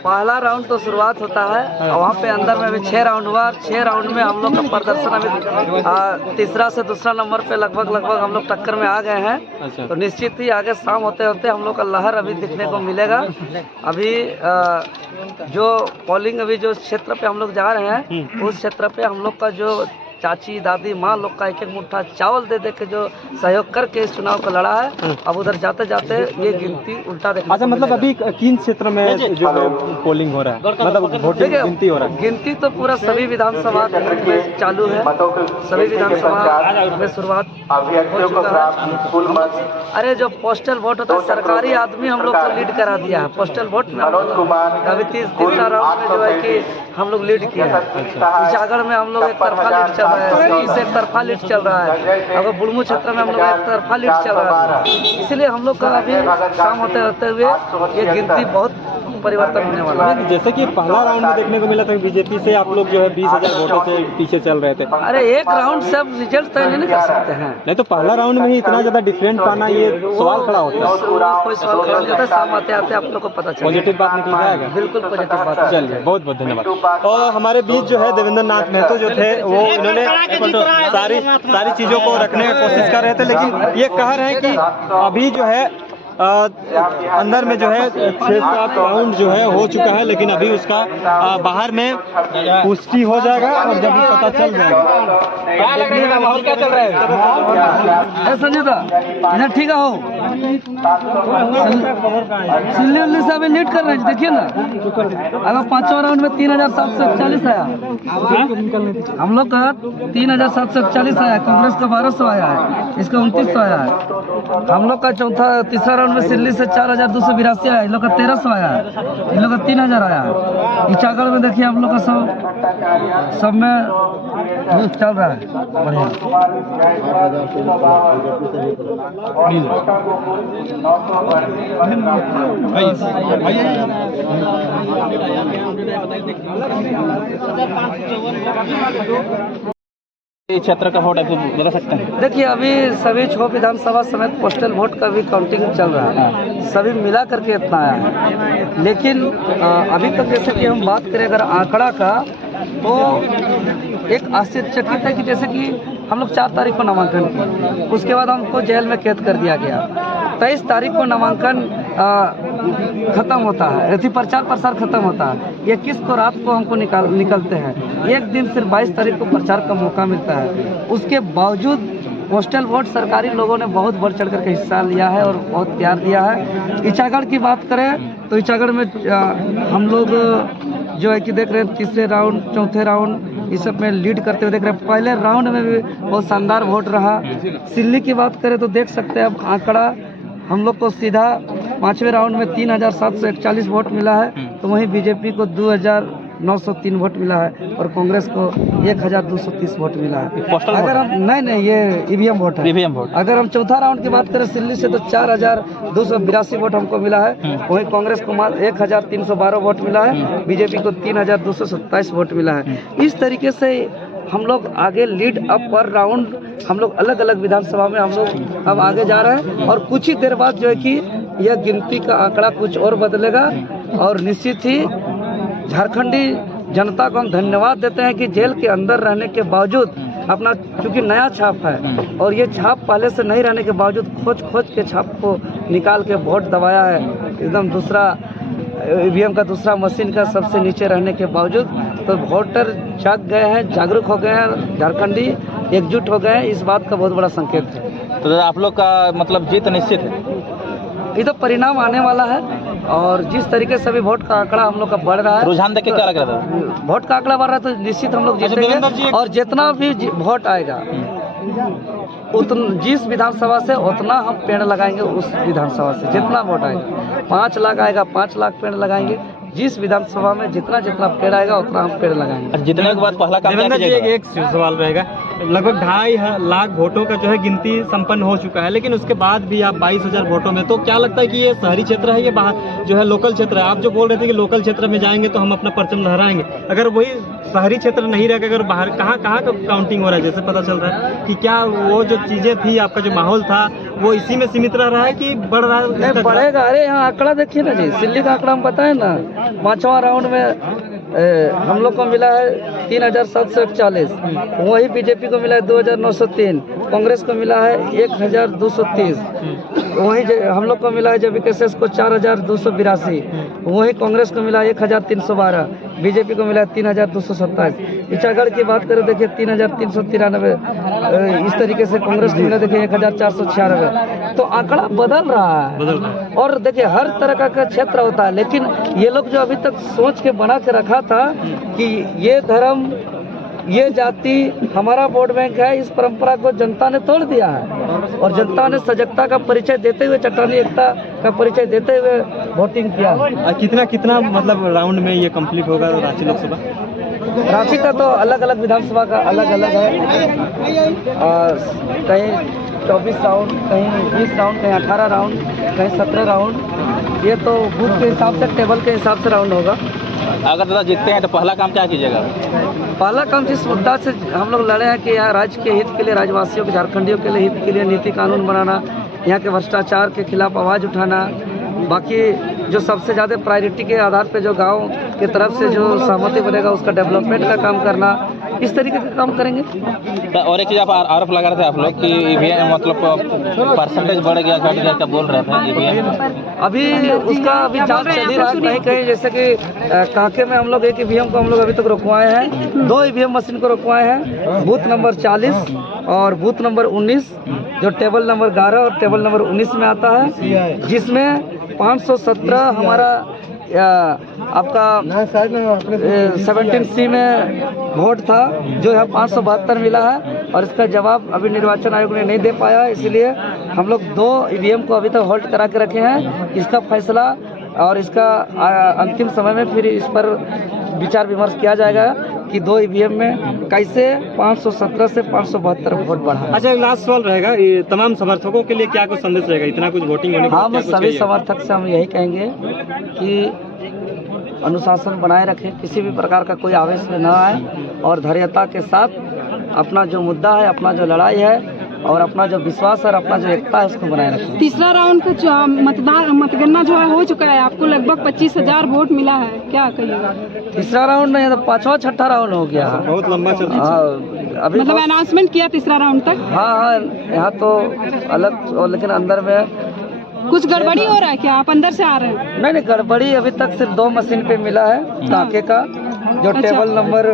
पहला राउंड तो शुरुआत होता है और वहाँ पे अंदर में भी 6 राउंड हुआ। 6 राउंड में हम लोग का प्रदर्शन अभी तीसरा से दूसरा नंबर पे लगभग हम लोग टक्कर में आ गए हैं। अच्छा। तो निश्चित ही आगे शाम होते होते हम लोग का लहर अभी दिखने को मिलेगा। अभी जो पोलिंग अभी जो क्षेत्र पे हम लोग जा रहे हैं उस क्षेत्र पे हम लोग का जो चाची दादी माँ लोग का एक मुट्ठा चावल दे के जो सहयोग करके इस चुनाव को लड़ा है, अब उधर जाते जाते ये गिनती उल्टा देखने। अच्छा, मतलब अभी किन क्षेत्र में जो पोलिंग हो रहा है, मतलब वोटिंग गिनती हो रहा है? गिनती तो पूरा सभी विधानसभा में चालू है, सभी विधानसभा में शुरुआत हो चुका है। अरे जो पोस्टल वोट होता है, सरकारी आदमी हम लोग को लीड करा दिया है पोस्टल वोट में। अभी तीसरा राउंड में जो है कि हम लोग लीड किए हैं। ईसागढ़ में हम लोग एक तरफा लीड चल रहा है, इसे एक तरफा लीड चल रहा है। अगर बुढ़मू क्षेत्र में हम लोग एक तरफा लीड चल रहा है, इसलिए हम लोग का अभी शाम होते हुए ये गिनती बहुत परिवर्तन होने वाला है। जैसे कि पहला राउंड में देखने को मिला था बीजेपी से आप लोग जो है 20,000 वोटों से पीछे चल रहे थे। अरे एक राउंड से अब रिजल्ट तय नहीं कर सकते हैं। नहीं तो पहला राउंड में ही इतना ज्यादा डिफरेंट पाना, ये सवाल खड़ा होता है। कोई सवाल खड़ा नहीं होता, शाम आते आते आप लोग को पता चलेगा। पॉजिटिव बात निकल जाएगा। बिल्कुल पॉजिटिव बात। चलिए, बहुत बहुत धन्यवाद। और हमारे बीच जो है देवेंद्र नाथ महतो जो थे, वो इन्होंने सारी चीजों को रखने की कोशिश कर रहे थे, लेकिन ये कह रहे हैं कि अभी जो है अंदर में जो है 6-7 राउंड जो है हो चुका है, लेकिन अभी उसका बाहर में पुष्टि हो जाएगा और जब भी पता चल जाएगा। माहौल क्या चल रहा है संजीदा? इधर ठीक है हो सिल्ली से अभी लीड कर रहे हैं, देखिए ना। अगर 5वां राउंड में 3,741 आया, हम लोग का 3,741 आया, कांग्रेस का 1,200 आया है, इसका 2,900 आया है। हम लोग का तीसरा राउंड में सिल्ली से 4,282 आया, इन लोग का 1,300 आया है, इन लोग का 3,000 आया है। ईसागढ़ में देखिए हम लोग का सब में चल रहा है बढ़िया। क्षेत्र का वोट बता सकते हैं? देखिए, अभी सभी 6 विधानसभा समेत पोस्टल वोट का भी काउंटिंग चल रहा है, सभी मिला करके इतना आया है। लेकिन अभी तक जैसे कि हम बात करें अगर आंकड़ा का, तो एक आश्चर्यचकित है कि जैसे कि हम लोग 4 तारीख को नामांकन किए, उसके बाद हमको जेल में कैद कर दिया गया। 23 तारीख को नामांकन खत्म होता है, यदि प्रचार प्रसार खत्म होता है। 21 को रात को हमको निकलते हैं, एक दिन सिर्फ 22 तारीख को प्रचार का मौका मिलता है। उसके बावजूद पोस्टल वोट सरकारी लोगों ने बहुत बढ़ चढ़ करके हिस्सा लिया है और बहुत प्यार दिया है। ईसागढ़ की बात करें तो ईसागढ़ में हम लोग जो है कि देख रहे हैं तीसरे राउंड चौथे राउंड इस सब में लीड करते हुए देख रहे हैं। पहले राउंड में भी बहुत शानदार वोट रहा। सिल्ली की बात करें तो देख सकते हैं अब आंकड़ा हम लोग को सीधा 5वें राउंड में 3,741 वोट मिला है, तो वहीं बीजेपी को 2,903 वोट मिला है और कांग्रेस को 1,230 वोट मिला है। अगर हम नहीं ये ईवीएम वोट है। अगर हम चौथा राउंड की बात करें सिल्ली से तो 4,282 वोट हमको मिला है, वहीं कांग्रेस को 1,312 वोट मिला है, बीजेपी को 3,227 वोट मिला है। इस तरीके से हम लोग आगे लीड अप पर राउंड हम लोग अलग अलग विधानसभा में हम लोग अब आगे जा रहे हैं और कुछ ही देर बाद जो है कि यह गिनती का आंकड़ा कुछ और बदलेगा और निश्चित ही झारखंडी जनता को हम धन्यवाद देते हैं कि जेल के अंदर रहने के बावजूद अपना, चूँकि नया छाप है और ये छाप पहले से नहीं रहने के बावजूद खोज के छाप को निकाल के वोट दबाया है। एकदम दूसरा ईवीएम का दूसरा मशीन का सबसे नीचे रहने के बावजूद तो वोटर जाग गए हैं, जागरूक हो गए हैं, झारखंडी एकजुट हो गए हैं। इस बात का बहुत बड़ा संकेत है। तो आप लोग का मतलब जीत निश्चित है? ये तो परिणाम आने वाला है और जिस तरीके से अभी वोट का आंकड़ा हम लोग का बढ़ रहा है, रुझान देख के क्या लग रहा है? वोट का आंकड़ा बढ़ रहा है तो निश्चित हम लोग जीतेंगे और जितना भी वोट आएगा जिस विधानसभा से उतना हम पेड़ लगाएंगे, उस विधानसभा से जितना वोट आएगा 5 लाख आएगा 5 लाख पेड़ लगाएंगे। जिस विधानसभा में जितना पेड़ आएगा उतना हम पेड़ लगाएंगे। जितने के बाद पहला काम एक सवाल रहेगा, लगभग 2.5 लाख वोटों का जो है गिनती संपन्न हो चुका है, लेकिन उसके बाद भी आप 22,000 वोटों में, तो क्या लगता है कि ये शहरी क्षेत्र है, ये बाहर जो है लोकल क्षेत्र है? आप जो बोल रहे थे कि लोकल क्षेत्र में जाएंगे तो हम अपना परचम लहराएंगे, अगर वही शहरी क्षेत्र नहीं रहेगा, अगर बाहर कहाँ का काउंटिंग हो रहा है? जैसे पता चल रहा है कि क्या वो जो चीज़ें थी, आपका जो माहौल था वो इसी में सीमित रह रहा है कि बढ़ रहा है? नहीं बढ़ेगा। अरे यहाँ आंकड़ा देखिए ना जी, सिल्ली का आंकड़ा हम बताए ना, 5वां राउंड में हम लोग को मिला है 3741, वही बीजेपी को मिला है 2903, कांग्रेस को मिला है 1230, वही हम लोग को मिला है जब विकेसेस को 4282, वही कांग्रेस को मिला है 1312, बीजेपी को मिला है 3227। इचागढ़ की बात करें देखिए 3393, इस तरीके से कांग्रेस को मिला देखिए 1496। तो आंकड़ा बदल रहा है। और देखिए हर तरह का क्षेत्र होता है, लेकिन ये लोग जो अभी तक सोच के बना के रखा था कि ये धर्म, ये जाति हमारा वोट बैंक है, इस परंपरा को जनता ने तोड़ दिया है और जनता ने सजगता का परिचय देते हुए, चट्टानी एकता का परिचय देते हुए वोटिंग किया है। कितना मतलब राउंड में ये कंप्लीट होगा रांची लोकसभा? रांची का तो अलग अलग विधानसभा का अलग अलग है, कहीं 24 राउंड, कहीं 20 राउंड, कहीं 18 राउंड, कहीं 17 राउंड। ये तो बूथ के हिसाब से, टेबल के हिसाब से राउंड होगा। अगर दादा जीतते हैं तो पहला काम क्या कीजिएगा? पहला काम जिस मुद्दा से हम लोग लड़े हैं कि यहाँ राज्य के हित के लिए, राज्यवासियों के, झारखंडियों के लिए हित के लिए नीति कानून बनाना, यहाँ के भ्रष्टाचार के खिलाफ आवाज़ उठाना, बाकी जो सबसे ज़्यादा प्रायोरिटी के आधार पे जो गांव की तरफ से जो सहमति बनेगा उसका डेवलपमेंट का काम करना, इस तरीके का काम करेंगे। और एक चीज़ आप आरोप लगा रहे थे आप लोग कि ईवीएम मतलब परसेंटेज बढ़ गया, घट गया, क्या बोल रहे थे ईवीएम? अभी उसका अभी जांच चल ही रहा है। कहीं कहीं जैसे कि कांके में हम लोग एक ईवीएम को हम लोग अभी तक रुकवाए हैं, 2 ईवीएम मशीन को रुकवाए हैं, बूथ नंबर 40 और बूथ नंबर 19, जो टेबल नंबर 11 और टेबल नंबर 19 में आता है, जिसमें 517 हमारा आपका 17C में वोट था, जो है 572 मिला है और इसका जवाब अभी निर्वाचन आयोग ने नहीं दे पाया, इसलिए हम लोग 2 ईवीएम को अभी तक होल्ड करा के रखे हैं। इसका फैसला और इसका अंतिम समय में फिर इस पर विचार विमर्श किया जाएगा कि 2 ईवीएम में कैसे 517 से 572 वोट बढ़ा। अच्छा, लास्ट सवाल रहेगा, ये तमाम समर्थकों के लिए क्या कुछ संदेश रहेगा? इतना कुछ वोटिंग होने के हाँ, बस सभी समर्थक से हम यही कहेंगे कि अनुशासन बनाए रखें, किसी भी प्रकार का कोई आवेश में न आए और धैर्यता के साथ अपना जो मुद्दा है, अपना जो लड़ाई है और अपना जो विश्वास और अपना जो एकता है उसको बनाए रखें। तीसरा राउंड का मतगणना जो है हो चुका है, आपको लगभग 25,000 वोट मिला है, क्या कहिएगा? तीसरा राउंड नहीं, तो 5वां 6ठा राउंड हो गया। बहुत लंबा चल रहा है। अभी मतलब अनाउंसमेंट किया तीसरा राउंड तक? हाँ, यहाँ तो अलग, लेकिन अंदर में कुछ गड़बड़ी हो रहा है क्या? आप अंदर से आ रहे हैं? नहीं, गड़बड़ी अभी तक सिर्फ 2 मशीन पे मिला है, टाँके का, जो टेबल नंबर